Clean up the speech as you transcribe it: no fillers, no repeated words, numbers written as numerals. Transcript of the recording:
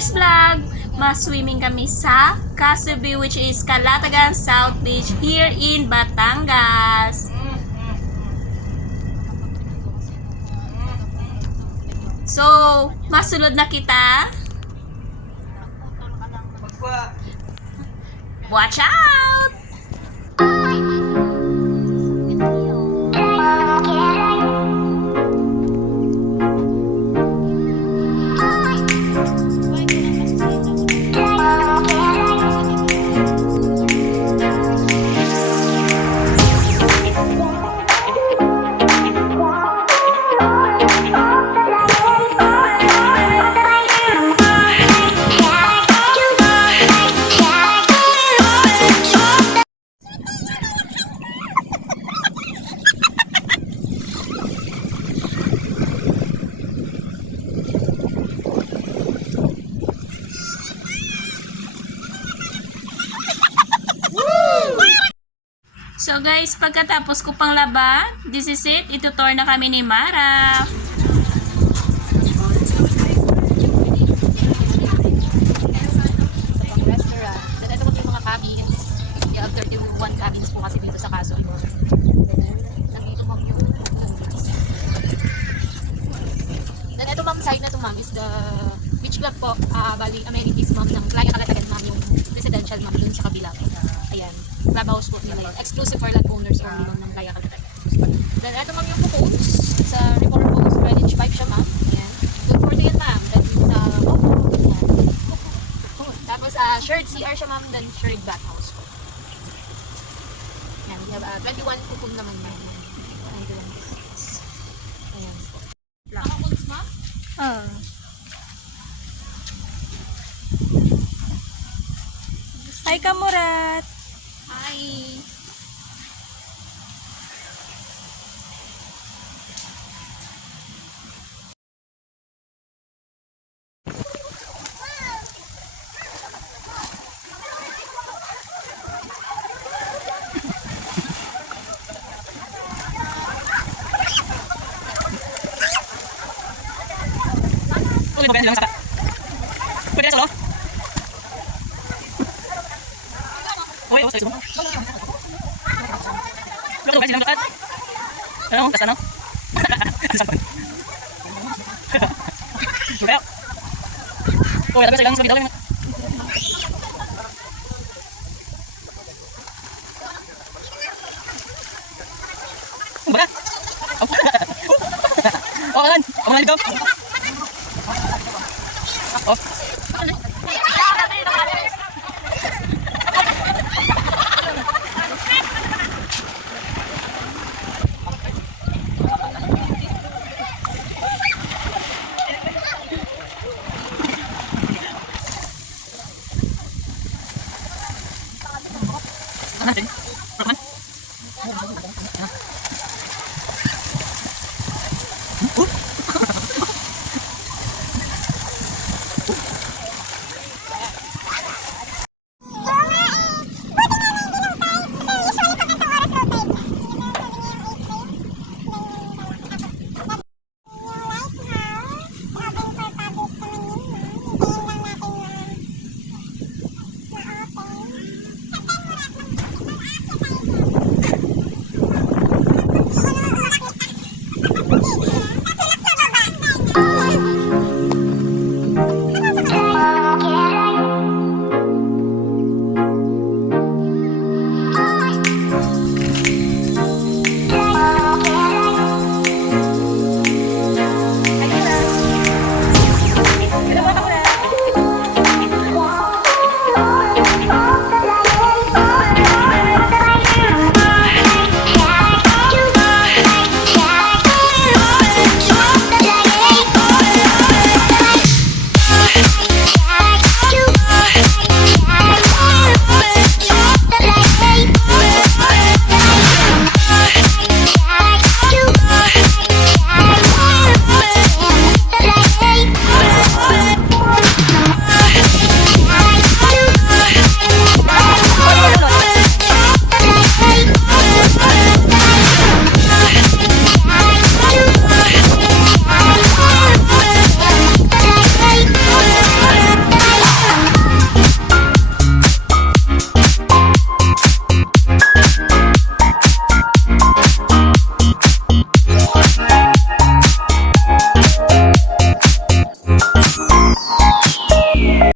first vlog, mas-swimming kami sa Casubi, which is Calatagan South Beach here in Batangas. So, masunod na kita. Watch out! So guys, pagkatapos ko pang laba, this is it. Itutour na kami ni Mara. Restaurant. Then ito po yung mga cabins. You have 31 cabins po kasi dito sa Casubi. Nandito ma'am yung then ito ma'am side na ito ma'am is the beach club po. Bali amenities ma'am ng Playa Calatagan ma'am yung residential ma'am dun sa kabila. Ayan. Clubhouse po nila yun. Exclusive for landowners only ma'am ng Playa Calatagan. Then ito ma'am yung cocoons. Sa Report Post, drainage pipe siya ma'am. Ayan. Good for yan ma'am. Then sa ayan. Tapos shared CR siya ma'am. Then shared bathhouse po. Ayan. We have 21 cocoon naman ma'am. 21 cocoons. Ayan po. Cocoons ma'am? Hi Kamurat! Hi! Pwede na solo? Okay, oh, sa ismo. Luto guys, silang lakad. Ano? Tas ano? Kaya. Oh, tapos silang sabi daw yung Baga. Oh, kan. Ako na dito.